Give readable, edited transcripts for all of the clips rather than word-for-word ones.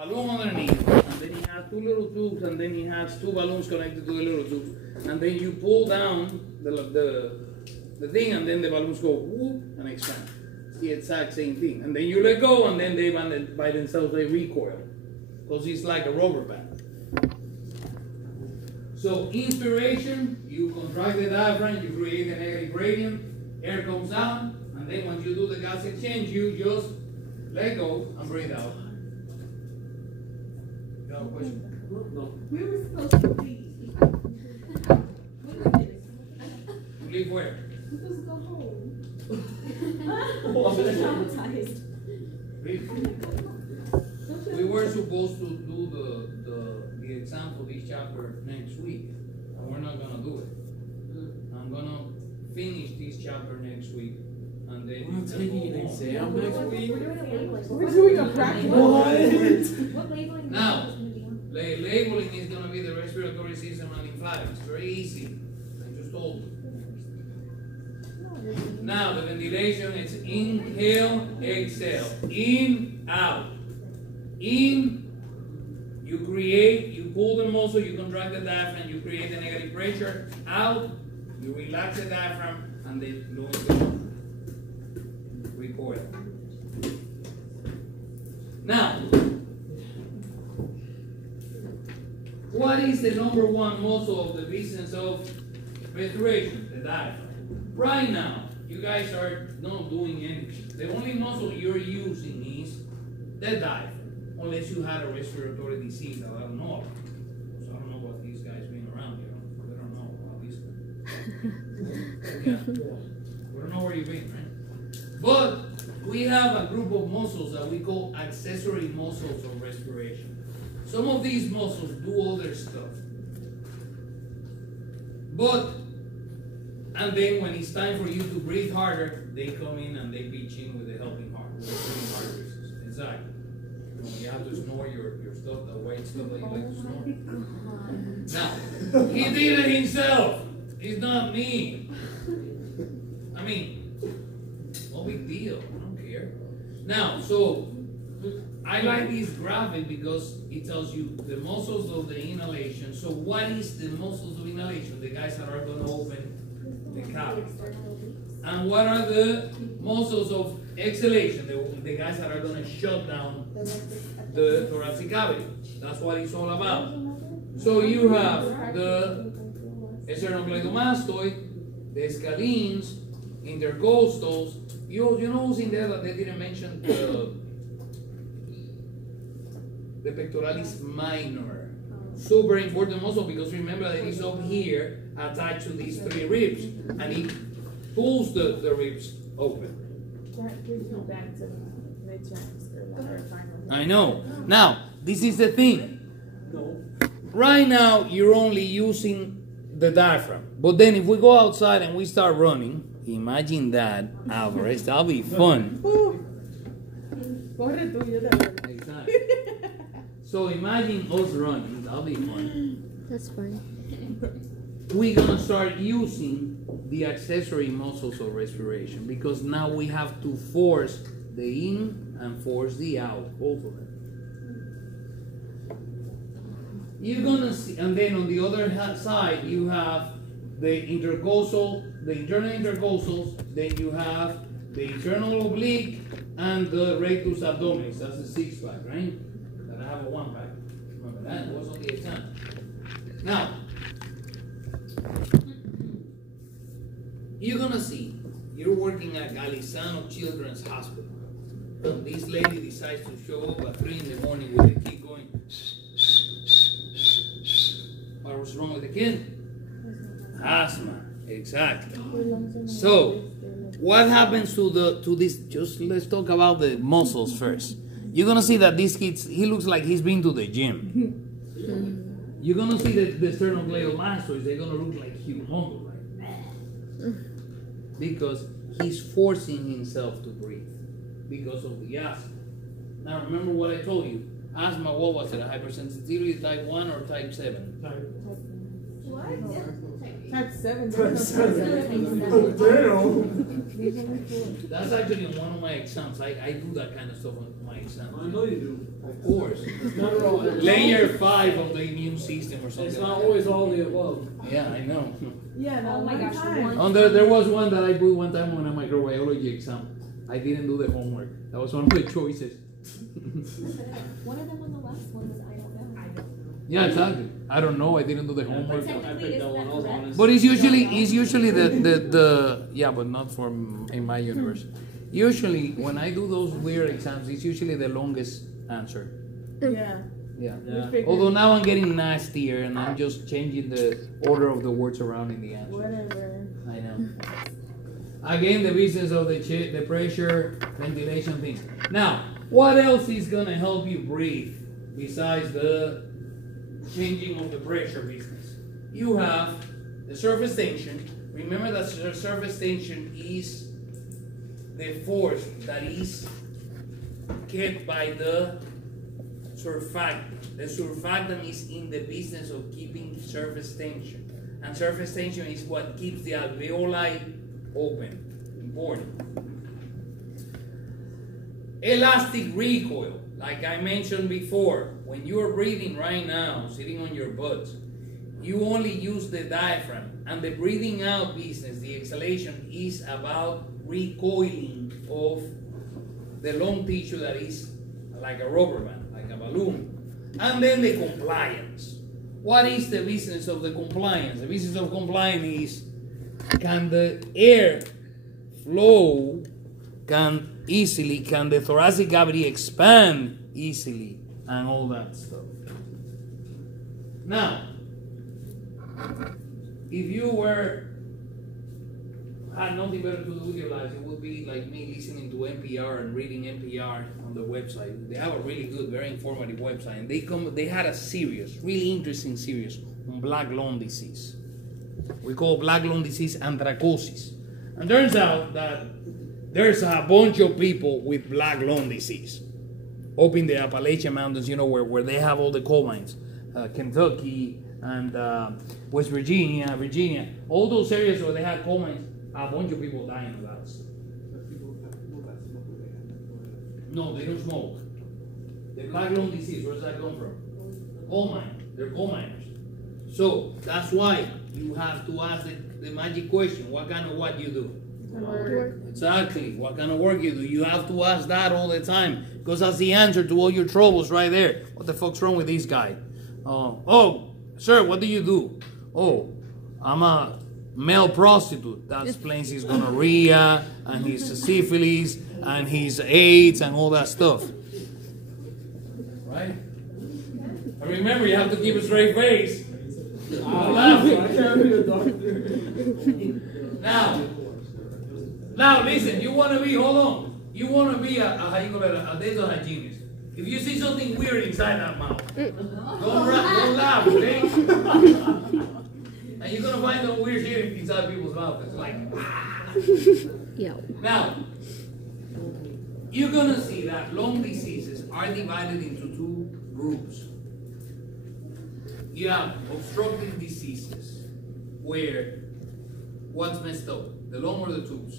balloon underneath, and then he has two little tubes, and then he has two balloons connected to the little tubes, and then you pull down the thing, and then the balloons go whoop and expand. It's the exact same thing, and then you let go, and then they by themselves they recoil, because it's like a rubber band. So inspiration, you contract the diaphragm, you create a negative gradient, air comes out, and then when you do the gas exchange, you just let go and breathe out. You have a question? No. We were supposed to leave. Leave where? We're supposed to go home. Traumatized. We were supposed to do the exam for this chapter next week, and we're not gonna do it. I'm gonna finish this chapter next week, and then we're taking an exam next week. We're doing a practical. What labeling? Now, labeling is gonna be the respiratory system and lymphatics. It's very easy. I just told you. Now the ventilation, it's inhale, exhale, in, out. In, you pull the muscle, you contract the diaphragm, you create the negative pressure. Out, you relax the diaphragm, and then recoil. Now, what is the number one muscle of the business of respiration? The diaphragm. Right now, you guys are not doing anything. The only muscle you're using is the diaphragm. Unless you had a respiratory disease that I don't know about. So I don't know what these guys being around here. We don't know about this one. Yeah. We don't know where you've been, right? But we have a group of muscles that we call accessory muscles of respiration. Some of these muscles do other stuff. And then when it's time for you to breathe harder, they come in and they pitch in with the helping heart, with the helping heart resistance. Exactly. You have to snore your stuff, the white stuff that you like to snore. Now, he did it himself. It's not me. I mean, no big deal. I don't care. Now, so I like this graphic because it tells you the muscles of the inhalation. So what is the muscles of inhalation? The guys that are going to open the cavity. And what are the muscles of exhalation? The guys that are going to shut down the thoracic cavity. That's what it's all about. So you have the sternocleidomastoid, the scalenes, intercostals. You know who's in there that they didn't mention? The pectoralis minor. Super important muscle because remember that it's up here attached to these three ribs and it pulls the ribs open. I know. Now, this is the thing. Right now, you're only using the diaphragm. But then if we go outside and we start running, imagine that, Alvarez. That'll be fun. Exactly. So imagine us running. That'll be fun. That's fine. We're going to start using the accessory muscles of respiration because now we have to force the in and force the out, both of them. You're going to see, and then on the other side, you have the intercostal, the internal intercostals, then you have the internal oblique and the rectus abdominis. That's the six-pack, right? That I have a one-pack. Remember that? It was on the exam. Now, you're going to see, you're working at Galisano Children's Hospital. And this lady decides to show up at 3 in the morning with the kid going, what was wrong with the kid? Asthma, exactly. So, what happens to this? Just let's talk about the muscles first. You're gonna see that this kid, he looks like he's been to the gym. You're gonna see the sternocleidomastoids, they're gonna look like humongous, right? Because he's forcing himself to breathe because of the asthma. Now remember what I told you. Asthma, what was it? A hypersensitivity type 1 or type 7? What? Type 7. Type 7. That's actually on one of my exams. I do that kind of stuff on my exams. I know you do. Of course. It's not all. Layer 5 of the immune system or something. It's not like that. always all the above. Yeah, I know. Yeah, no, Oh my gosh, one. On there was one that I put one time on a microbiology exam. I didn't do the homework. That was one of the choices. One of them on the last one was I don't know. I don't know. Yeah, exactly. I don't know. I didn't do the But homework. technically, isn't that correct? But it's usually the yeah, but not for in my universe. Usually when I do those weird exams, it's usually the longest answer. Yeah. Yeah. Yeah. We figured- Although now I'm getting nastier and I'm just changing the order of the words around in the answer. Whatever. I know. Again, the business of the pressure, ventilation thing. Now, what else is gonna help you breathe besides the changing of the pressure business? You have the surface tension. Remember that the surface tension is the force that is kept by the surfactant. The surfactant is in the business of keeping surface tension. And surface tension is what keeps the alveoli open. Important. Elastic recoil. Like I mentioned before, when you're breathing right now, sitting on your butt, you only use the diaphragm. And the breathing out business, the exhalation, is about recoiling of the lung tissue that is like a rubber band, like a balloon. And then the compliance. What is the business of the compliance? The business of compliance is, can the air flow, can the thoracic cavity expand easily, and all that stuff. Now, if you had nothing better to do with your lives, it would be like me listening to NPR and reading NPR on the website. They have a really good, very informative website, and they had a series, really interesting series on black lung disease. We call black lung disease anthracosis. And turns out that there's a bunch of people with black lung disease up in the Appalachian Mountains, you know, where they have all the coal mines, Kentucky and West Virginia, all those areas where they have coal mines. A bunch of people dying of that stuff. No, they don't smoke. The black lung disease, where does that come from? Coal mine. They're coal miners. So that's why you have to ask the magic question: what kind of what you do? Work. Exactly. What kind of work you do? You have to ask that all the time, because that's the answer to all your troubles right there. What the fuck's wrong with this guy? Oh, sir, what do you do? Oh, I'm a male prostitute. That explains his gonorrhea and his syphilis and his AIDS and all that stuff. Right? And remember, you have to keep a straight face. Now listen, you want to be, hold on. You want to be a dental hygienist. If you see something weird inside that mouth, don't laugh, okay? And you're going to find some weird shit inside people's mouth. It's like, ah. Yeah. Now, you're going to see that lung diseases are divided into two groups. You have obstructive diseases, where what's messed up? The lung or the tubes?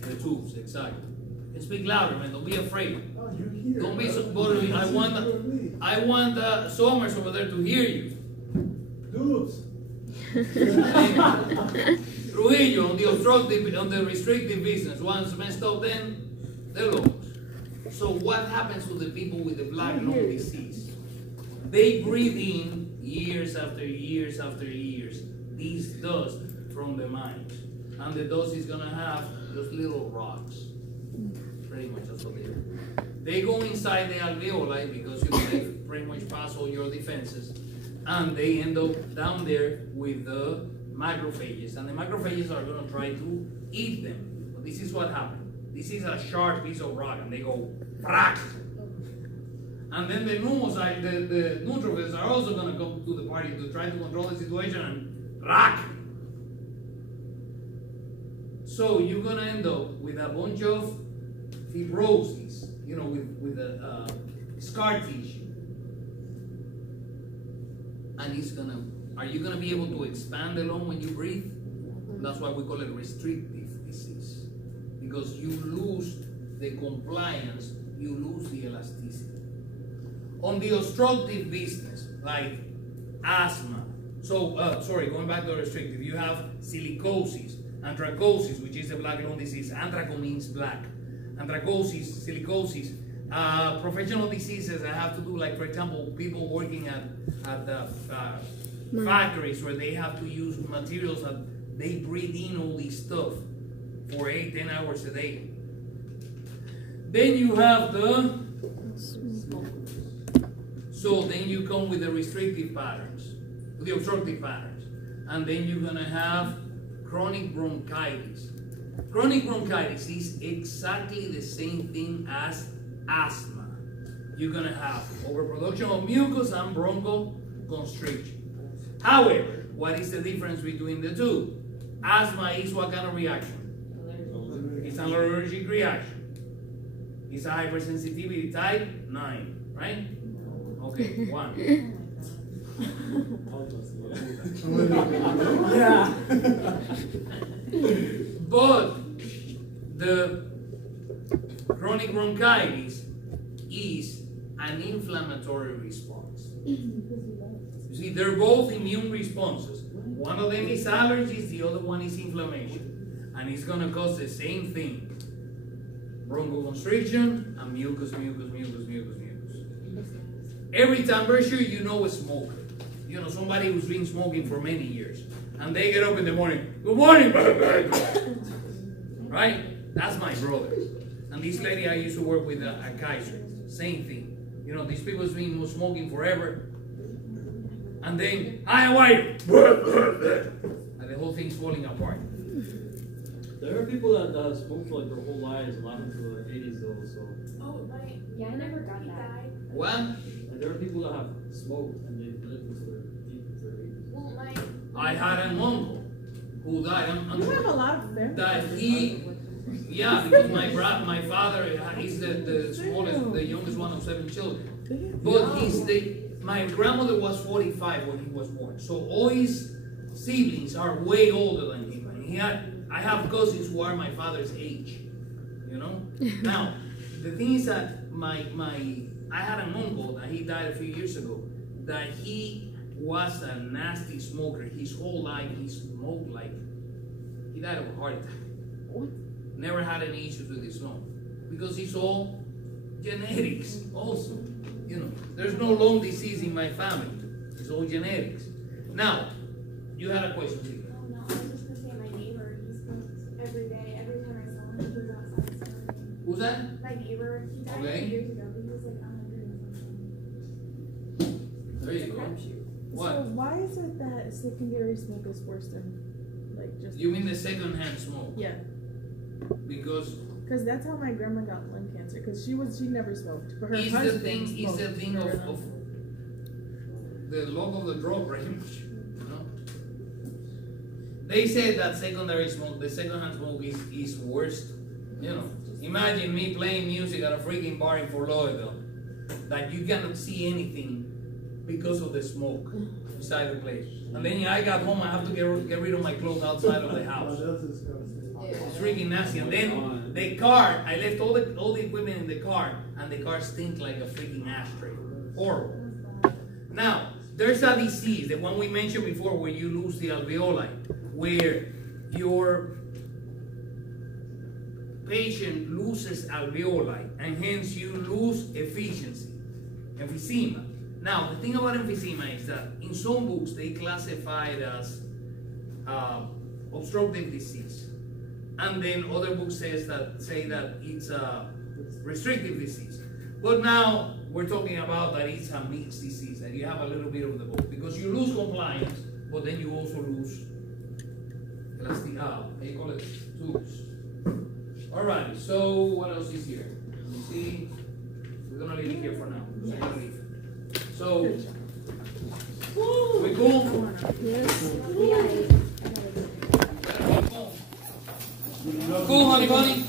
The tubes, exactly. And speak louder, man. Don't be afraid. Don't be so bothered. I want Somers over there to hear you. Tubes. Trujillo, on the obstructive, on the restrictive business, once messed up, then the lungs. So what happens to the people with the black lung disease? They breathe in years after years after years this dust from the mines, and the dust is gonna have those little rocks. Pretty much that's what they do. They go inside the alveoli because they pretty much pass all your defenses, and they end up down there with the macrophages, and the macrophages are gonna try to eat them. But this is what happened. This is a sharp piece of rock, and they go crack. And then the pneumocytes, the neutrophils are also going to come to the party to try to control the situation and rock. So you're going to end up with a bunch of fibrosis, you know, with a scar tissue. And it's going to, are you going to be able to expand the lung when you breathe? That's why we call it restrictive disease. Because you lose the compliance, you lose the elasticity. On the obstructive business, like asthma. So, sorry, going back to the restrictive, you have silicosis, anthracosis, which is a black lung disease. Anthraco means black. Anthracosis, silicosis, professional diseases that have to do, like, for example, people working at the factories where they have to use materials that they breathe in all this stuff for 8-10 hours a day. Then you have so then you come with the restrictive patterns, the obstructive patterns, and then you're gonna have chronic bronchitis. Chronic bronchitis is exactly the same thing as asthma. You're gonna have overproduction of mucus and bronchoconstriction. However, what is the difference between the two? Asthma is what kind of reaction? It's an allergic reaction. It's a hypersensitivity type 9, right? Okay, 1. Yeah. But the chronic bronchitis is an inflammatory response. You see, they're both immune responses. One of them is allergies, the other one is inflammation. And it's going to cause the same thing. Bronchoconstriction and mucus. Every temperature, you know a smoker. You know, somebody who's been smoking for many years. And they get up in the morning, good morning, right? That's my brother. And this lady I used to work with at Kaiser, same thing. You know, these people's been smoking forever. And then, hi, how are you? And the whole thing's falling apart. There are people that smoke for like their whole lives, a lot into the 80s though, so. Oh, right. Yeah, I never got He that. died. What? Like, there are people that have smoked and they've lived into their deep into their 80s. Well, I had an uncle who died. You have a lot of them. That he, yeah, because my father is the smallest, the youngest one of 7 children. But my grandmother was 45 when he was born. So all his siblings are way older than him. And I have cousins who are my father's age. You know? Now, the thing is that I had an uncle that he died a few years ago, that he was a nasty smoker. His whole life he smoked like, he died of a heart attack. What? Never had any issues with his lung. Because it's all genetics also. You know, there's no lung disease in my family. It's all genetics. Now, you had a question, please. oh no, I was just gonna say my neighbor, he smoked every day. Every time I saw him, he was outside smoking. Who's that? My neighbor, he died Okay. 2 years ago. He was like 100 and something. There you go. What? So why is it that secondary smoke is worse than like just? You mean the second-hand smoke? Yeah, Because that's how my grandma got lung cancer. Because she never smoked, but her it's husband the thing smoked. of the love of the drug, pretty much. You know? They said that secondary smoke, the second-hand smoke is worst. You know, imagine me playing music at a freaking bar in Fort Lauderdale that you cannot see anything because of the smoke inside the place. And then I got home, I have to get rid of my clothes outside of the house. It's freaking nasty. And then the car, I left all the equipment in the car, and the car stinks like a freaking ashtray. Horrible. Now, there's a disease, the one we mentioned before, where you lose the alveoli, where your patient loses alveoli, and hence you lose efficiency, emphysema. Now, the thing about emphysema is that in some books they classify it as obstructive disease, and then other books say that it's a restrictive disease. But now we're talking about that it's a mixed disease, that you have a little bit of the both, because you lose compliance, but then you also lose elastic, how you call it, tubes. Alright, so what else is here? You see, we're gonna leave it here for now. We're gonna leave. So, we cool? Cool, honey bunny?